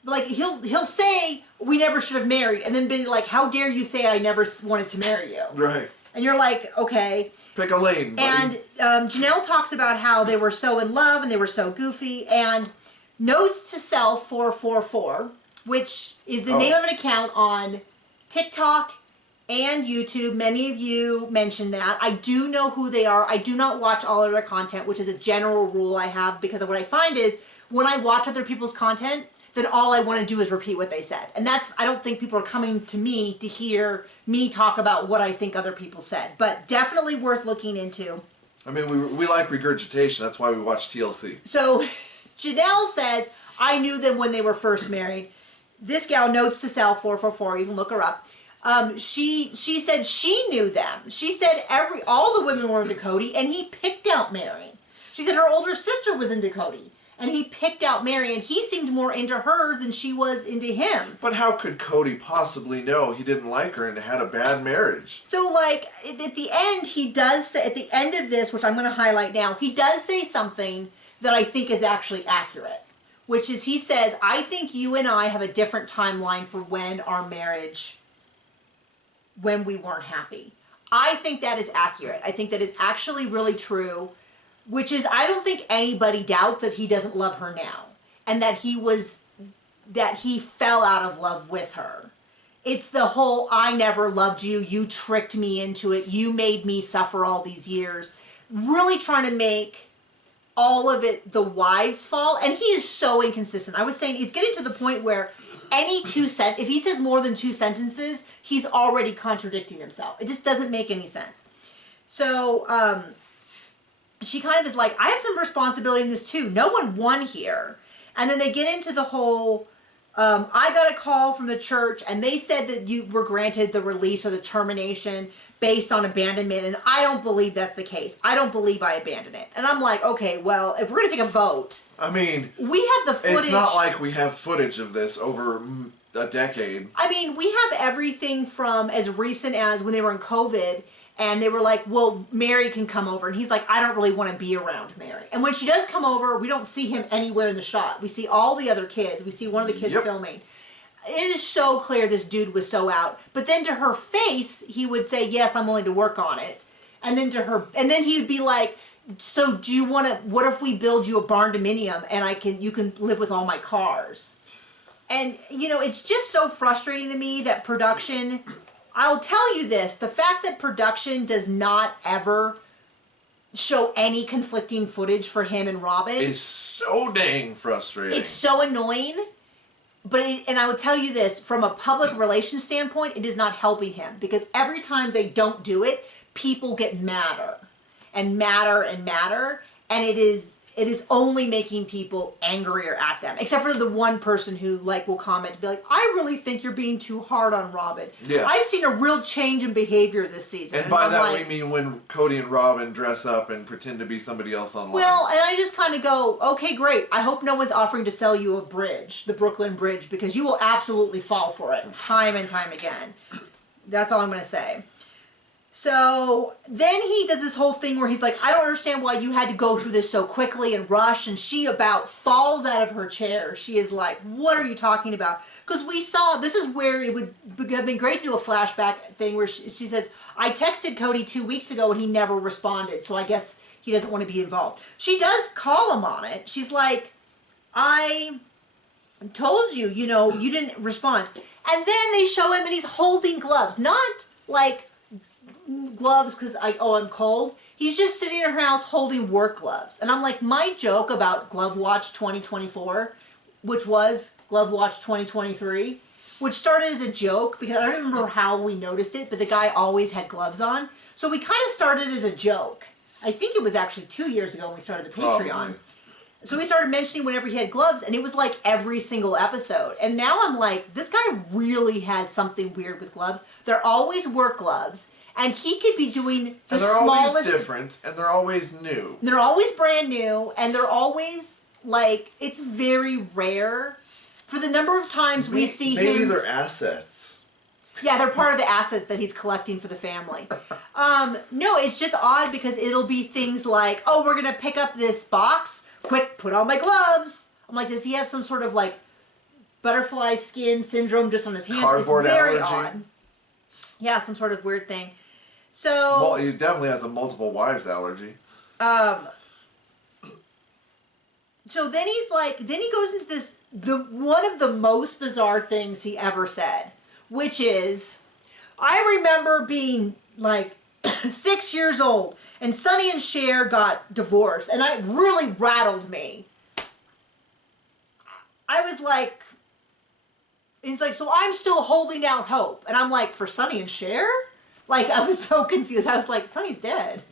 But like, he'll say, we never should have married. And then be like, how dare you say I never wanted to marry you? Right. And you're like, okay. Pick a lane, buddy. And Janelle talks about how they were so in love and they were so goofy. And notes to self 444. which is the name of an account on TikTok and YouTube. Many of you mentioned that. I do know who they are. I do not watch all of their content, which is a general rule I have, because of what I find is when I watch other people's content, then all I want to do is repeat what they said. And I don't think people are coming to me to hear me talk about what I think other people said. But definitely worth looking into. I mean, we like regurgitation. That's why we watch TLC. So Janelle says, I knew them when they were first married. This gal, notes to self 444, you can look her up. She said she knew them. She said all the women were into Cody, and he picked out Mary. She said her older sister was into Cody, and he picked out Mary, and he seemed more into her than she was into him. But how could Cody possibly know he didn't like her and had a bad marriage? So, like, at the end, he does say, at the end of this, which I'm going to highlight now, he does say something that I think is actually accurate, which is he says, I think you and I have a different timeline for when our marriage, when we weren't happy. I think that is accurate. I think that is actually really true, which is I don't think anybody doubts that he doesn't love her now and that he fell out of love with her. It's the whole, I never loved you, you tricked me into it, you made me suffer all these years. Really trying to make all of it the wife's fault, and he is so inconsistent. I was saying it's getting to the point where if he says more than 2 sentences, he's already contradicting himself. It just doesn't make any sense. So she kind of is like, I have some responsibility in this too. No one won here. And then they get into the whole, I got a call from the church and they said that you were granted the release or the termination based on abandonment, and I don't believe that's the case. I don't believe I abandoned it. And I'm like, okay, well, if we're going to take a vote, I mean, we have the footage. It's not like we have footage of this over a decade. I mean, we have everything from as recent as when they were in COVID, and they were like, well, Mary can come over. And he's like, I don't really want to be around Mary. And when she does come over, we don't see him anywhere in the shot. We see all the other kids. We see one of the kids filming. It is so clear this dude was so out. But then to her face, he would say, yes, I'm willing to work on it. And then he would be like, so do you want to, what if we build you a barn dominium and you can live with all my cars? And, you know, it's just so frustrating to me that production, I'll tell you this, the fact that production does not ever show any conflicting footage for him and Robin is so dang frustrating. It's so annoying. And I would tell you this, from a public relations standpoint, it is not helping him, because every time they don't do it, people get madder and madder and madder, and it is only making people angrier at them, except for the one person who will comment and be like, I really think you're being too hard on Robin. Yeah. I've seen a real change in behavior this season. And by that we mean when Cody and Robin dress up and pretend to be somebody else online. Well, and I just kind of go, okay, great. I hope no one's offering to sell you a bridge, the Brooklyn Bridge, because you will absolutely fall for it time and time again. That's all I'm going to say. So then he does this whole thing where he's like, I don't understand why you had to go through this so quickly and rush. And she about falls out of her chair. She is like, what are you talking about? Because we saw, this is where it would have been great to do a flashback thing where she says, I texted Cody 2 weeks ago and he never responded. So I guess he doesn't want to be involved. She does call him on it. She's like, I told you, you know, you didn't respond. And then they show him and he's holding gloves. Not like gloves because I'm cold. He's just sitting in her house holding work gloves. And I'm like, my joke about Glove Watch 2024, which was Glove Watch 2023, which started as a joke because I don't remember how we noticed it, but the guy always had gloves on. So we kind of started as a joke. I think it was actually 2 years ago when we started the Patreon. Probably. So we started mentioning whenever he had gloves, and it was like every single episode. And now I'm like, this guy really has something weird with gloves. They're always work gloves. And he could be doing the smallest... And they're always different, and they're always new. They're always brand new, and they're always, it's very rare. For the number of times we see him... Maybe they're assets. Yeah, they're part of the assets that he's collecting for the family. No, it's just odd because it'll be things like, oh, we're going to pick up this box. Quick, put on my gloves. I'm like, does he have some sort of, butterfly skin syndrome just on his hands? Cardboard it's very allergy. odd. Yeah, some sort of weird thing. So... Well, he definitely has a multiple wives allergy. So then he's like, then he goes into this, one of the most bizarre things he ever said, which is, I remember being like 6 years old and Sunny and Cher got divorced and it really rattled me. I was like, he's like, so I'm still holding out hope. And I'm like, for Sunny and Cher? Like, I was so confused. I was like, Sunny's dead.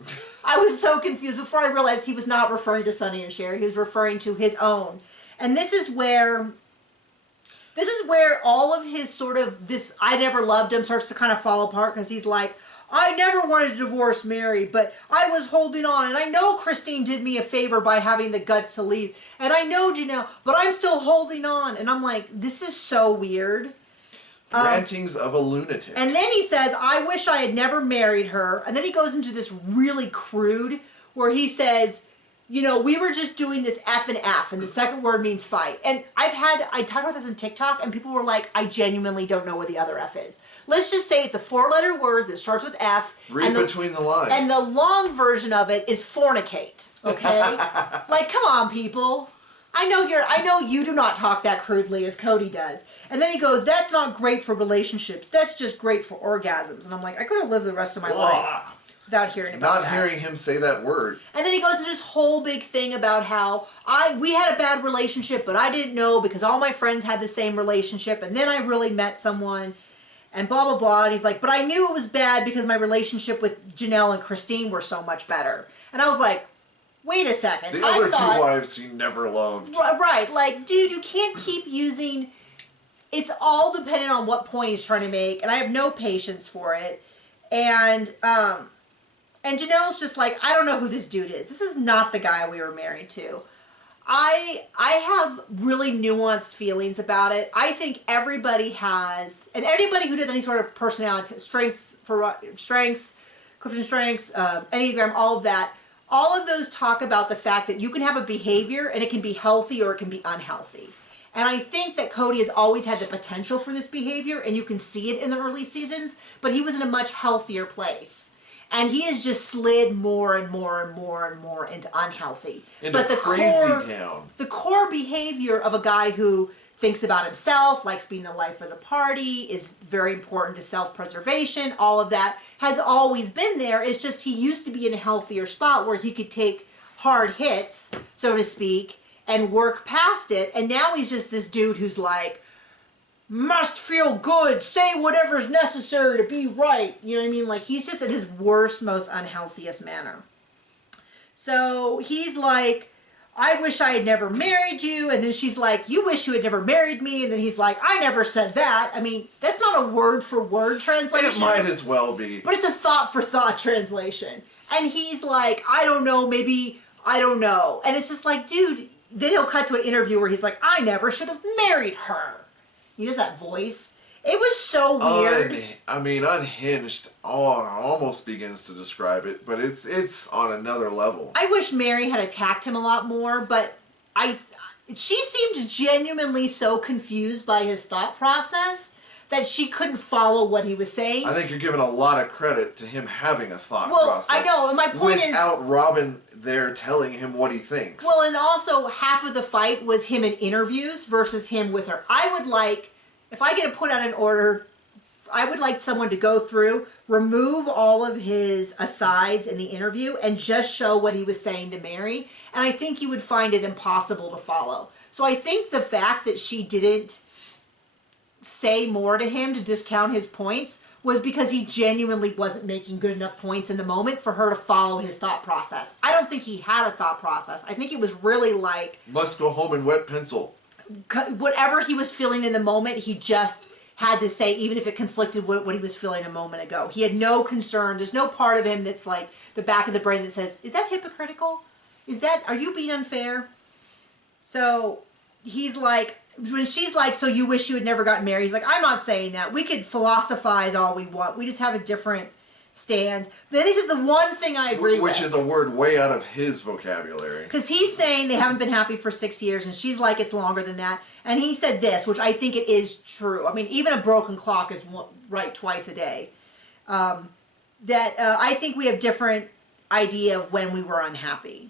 I was so confused before I realized he was not referring to Sunny and Cher. He was referring to his own. And this is where all of his sort of, this I never loved him starts to kind of fall apart, because he's like, I never wanted to divorce Mary, but I was holding on. And I know Christine did me a favor by having the guts to leave. And I know Janelle, but I'm still holding on. And I'm like, this is so weird. Rantings of a lunatic. And then he says, I wish I had never married her. And then he goes into this really crude where he says, you know, we were just doing this F and F, and the second word means fight. And I talked about this on TikTok, and people were like, I genuinely don't know what the other F is. Let's just say it's a 4-letter word that starts with F. Read between the lines. And the long version of it is fornicate, okay? Like, come on, people. I know you do not talk that crudely as Cody does. And then he goes, that's not great for relationships. That's just great for orgasms. And I'm like, I could have lived the rest of my life without hearing about that. Not hearing him say that word. And then he goes into this whole big thing about how we had a bad relationship, but I didn't know because all my friends had the same relationship. And then I really met someone and blah, blah, blah. And he's like, but I knew it was bad because my relationship with Janelle and Christine were so much better. And I was like, wait a second. The other two wives he never loved. Right. Like, dude, you can't keep using... It's all dependent on what point he's trying to make, and I have no patience for it. And Janelle's just like, I don't know who this dude is. This is not the guy we were married to. I have really nuanced feelings about it. I think everybody has... And anybody who does any sort of personality, strengths, Clifton strengths, Enneagram, all of that... All of those talk about the fact that you can have a behavior and it can be healthy or it can be unhealthy. And I think that Cody has always had the potential for this behavior, and you can see it in the early seasons, but he was in a much healthier place. And he has just slid more and more and more and more into unhealthy. Into crazy town. The core behavior of a guy who thinks about himself, likes being the life of the party, is very important to self-preservation, all of that has always been there. It's just he used to be in a healthier spot where he could take hard hits, so to speak, and work past it. And now he's just this dude who's like, must feel good, say whatever's necessary to be right. You know what I mean? Like, he's just at his worst, most unhealthiest manner. So he's like, I wish I had never married you. And then she's like, you wish you had never married me. And then he's like, I never said that. I mean, that's not a word for word translation. It might as well be. But it's a thought for thought translation. And he's like, I don't know, maybe, I don't know. And it's just like, dude, then he'll cut to an interview where he's like, I never should have married her. He does that voice. It was so weird. Unhinged almost begins to describe it, but it's on another level. I wish Mary had attacked him a lot more, but she seemed genuinely so confused by his thought process that she couldn't follow what he was saying. I think you're giving a lot of credit to him having a thought process. I know, and my point is... Without Robin there telling him what he thinks. Well, and also half of the fight was him in interviews versus him with her. I would like... If I get to put out an order, I would like someone to go through, remove all of his asides in the interview, and just show what he was saying to Mary. And I think you would find it impossible to follow. So I think the fact that she didn't say more to him to discount his points was because he genuinely wasn't making good enough points in the moment for her to follow his thought process. I don't think he had a thought process. I think it was really like... Must go home and wet pencil. Whatever he was feeling in the moment, he just had to say, even if it conflicted with what he was feeling a moment ago. He had no concern. There's no part of him that's like the back of the brain that says, is that hypocritical? Are you being unfair? So he's like, when she's like, so you wish you had never gotten married, he's like, I'm not saying that. We could philosophize all we want. We just have a different stance. But then he says the one thing I agree with. Which is a word way out of his vocabulary. Because he's saying they haven't been happy for 6 years, and she's like, it's longer than that. And he said this, which I think it is true. I mean, even a broken clock is right twice a day. I think we have different idea of when we were unhappy.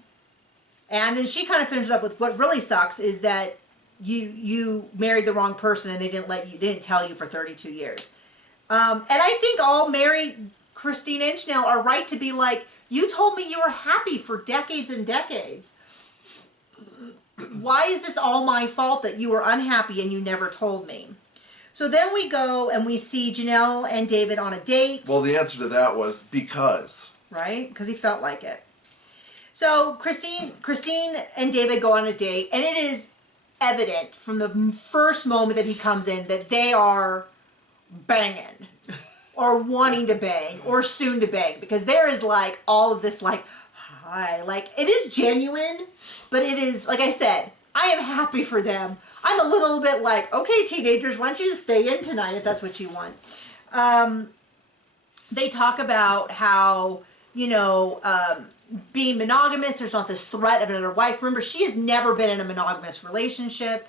And then she kind of finishes up with what really sucks is that you married the wrong person and they didn't tell you for 32 years. And I think all married Christine and Janelle are right to be like, you told me you were happy for decades and decades. Why is this all my fault that you were unhappy and you never told me? So then we go and we see Janelle and David on a date. Well, the answer to that was because. Right? Because he felt like it. So Christine and David go on a date, and it is evident from the first moment that he comes in that they are banging or wanting to bang or soon to bang, because there is like all of this like, hi, like it is genuine, but it is, like I said, I am happy for them. I'm a little bit like, okay, teenagers, why don't you just stay in tonight if that's what you want. They talk about how, you know, being monogamous, there's not this threat of another wife. Remember, she has never been in a monogamous relationship.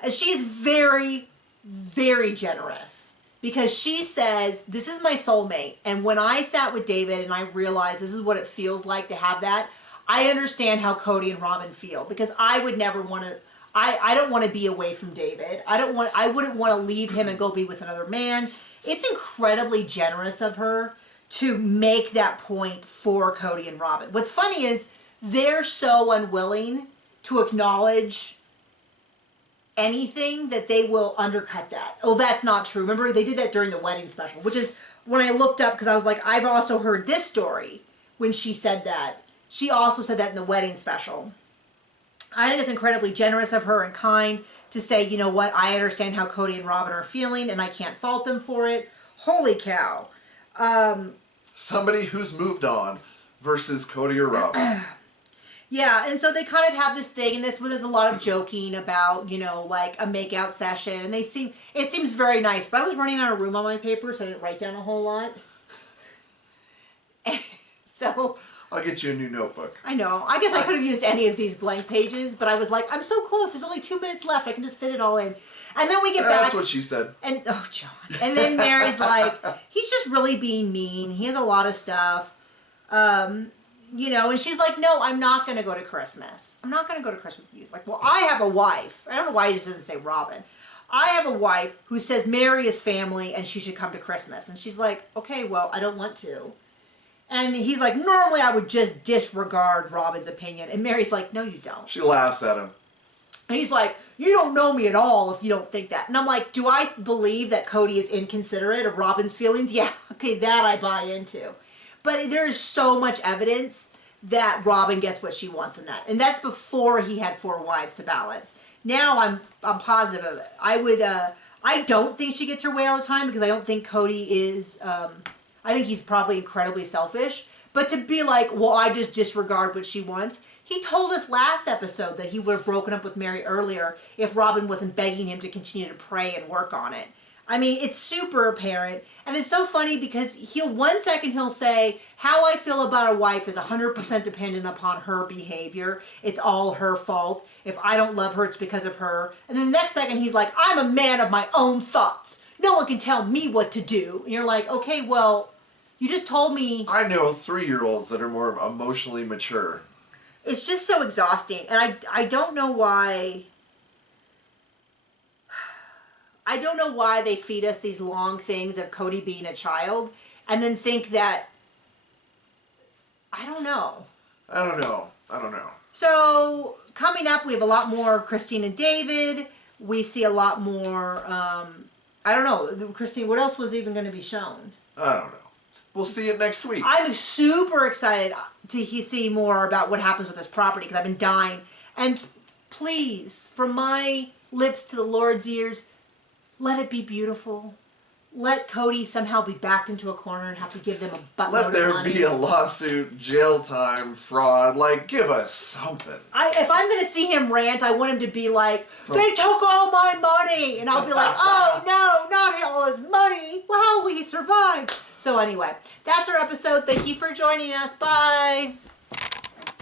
And she is very, very generous because she says, this is my soulmate. And when I sat with David and I realized this is what it feels like to have that, I understand how Cody and Robin feel, because I would never want to, I don't want to be away from David. I wouldn't want to leave him and go be with another man. It's incredibly generous of her to make that point for Cody and Robin. What's funny is they're so unwilling to acknowledge anything that they will undercut that. Oh, that's not true. Remember, they did that during the wedding special, which is when I looked up, because I was like, I've also heard this story when she said that. She also said that in the wedding special. I think it's incredibly generous of her and kind to say, you know what, I understand how Cody and Robin are feeling and I can't fault them for it. Holy cow. Somebody who's moved on versus Cody or Robin. Yeah, and so they kind of have this thing, and where there's a lot of joking about, you know, like a makeout session, and it seems very nice, but I was running out of room on my paper, so I didn't write down a whole lot. So I'll get you a new notebook. I know. I guess I could have used any of these blank pages, but I was like, I'm so close. There's only 2 minutes left. I can just fit it all in. And then we get back. That's what she said. And oh, John. And then Mary's like, he's just really being mean. He has a lot of stuff. You know, and she's like, no, I'm not going to go to Christmas. I'm not going to go to Christmas with you. He's like, well, I have a wife. I don't know why he just doesn't say Robin. I have a wife who says Mary is family and she should come to Christmas. And she's like, okay, well, I don't want to. And he's like, normally I would just disregard Robin's opinion. And Mary's like, no, you don't. She laughs at him. And he's like, you don't know me at all if you don't think that. And I'm like, do I believe that Cody is inconsiderate of Robin's feelings? Yeah, okay, that I buy into. But there is so much evidence that Robin gets what she wants in that. And that's before he had 4 wives to balance. Now I'm positive of it. I don't think she gets her way all the time, because I don't think Cody is, I think he's probably incredibly selfish. But to be like, well, I just disregard what she wants. He told us last episode that he would have broken up with Mary earlier if Robin wasn't begging him to continue to pray and work on it. I mean, it's super apparent. And it's so funny because one second he'll say, how I feel about a wife is 100% dependent upon her behavior. It's all her fault. If I don't love her, it's because of her. And then the next second he's like, I'm a man of my own thoughts. No one can tell me what to do. And you're like, okay, well, you just told me. I know 3-year-olds that are more emotionally mature. It's just so exhausting. And I don't know why. I don't know why they feed us these long things of Cody being a child and then think that, I don't know. I don't know. So coming up, we have a lot more of Christine and David. We see a lot more, I don't know, Christine, what else was even going to be shown? I don't know. We'll see it next week. I'm super excited to see more about what happens with this property, because I've been dying. And please, from my lips to the Lord's ears, let it be beautiful. Let Cody somehow be backed into a corner and have to give them a buttload of money. Let there be a lawsuit, jail time, fraud. Like, give us something. If I'm going to see him rant, I want him to be like, they took all my money. And I'll be like, oh no, not all his money. Well, how will he survive? So anyway, that's our episode. Thank you for joining us. Bye.